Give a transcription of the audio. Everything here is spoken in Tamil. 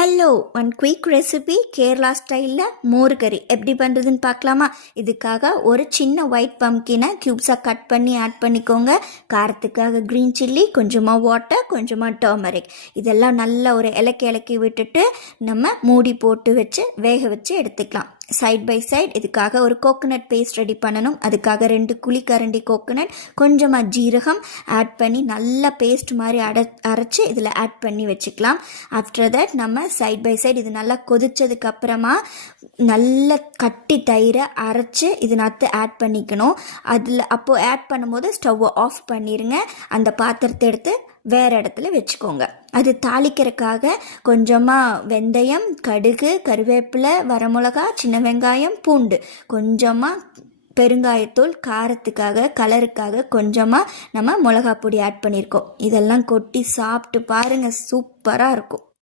Hello, one quick recipe Kerala ஸ்டைலில் மோர் கறி எப்படி பண்ணுறதுன்னு பார்க்கலாமா? இதுக்காக ஒரு சின்ன ஒயிட் பம்கினை க்யூப்ஸாக கட் பண்ணி ஆட் பண்ணிக்கோங்க. காரத்துக்காக க்ரீன் சில்லி, கொஞ்சமாக வாட்டர், கொஞ்சமாக டர்மரிக், இதெல்லாம் நல்லா ஒரு இலக்கி விட்டுட்டு நம்ம மூடி போட்டு வச்சு வேக வச்சு எடுத்துக்கலாம். சைட் பை சைட் இதுக்காக ஒரு கோகோனட் பேஸ்ட் ரெடி பண்ணணும். அதுக்காக 2 குழிக்கரண்டி கோகோனட், கொஞ்சமாக ஜீரகம் ஆட் பண்ணி நல்லா பேஸ்ட் மாதிரி அரைச்சி இதில் ஆட் பண்ணி வச்சுக்கலாம். ஆஃப்டர் தட் நம்ம சைட் பை சைட் இது நல்லா கொதிச்சதுக்கு அப்புறமா நல்ல கட்டி தயிரை அரைச்சி இது நத்து ஆட் பண்ணிக்கணும். அதில் அப்போது ஆட் பண்ணும்போது ஸ்டவ்வை ஆஃப் பண்ணிடுங்க. அந்த பாத்திரத்தை எடுத்து வேறு இடத்துல வச்சுக்கோங்க. அது தாளிக்கிறதுக்காக கொஞ்சமாக வெந்தயம், கடுகு, கருவேப்பிலை, வரமிளகா, சின்ன வெங்காயம், பூண்டு, கொஞ்சமாக பெருங்காயத்தூள், காரத்துக்காக கலருக்காக கொஞ்சமாக நம்ம மிளகா பொடி ஆட் பண்ணியிருக்கோம். இதெல்லாம் கொட்டி சாப்பிட்டு பாருங்கள், சூப்பராக இருக்கும்.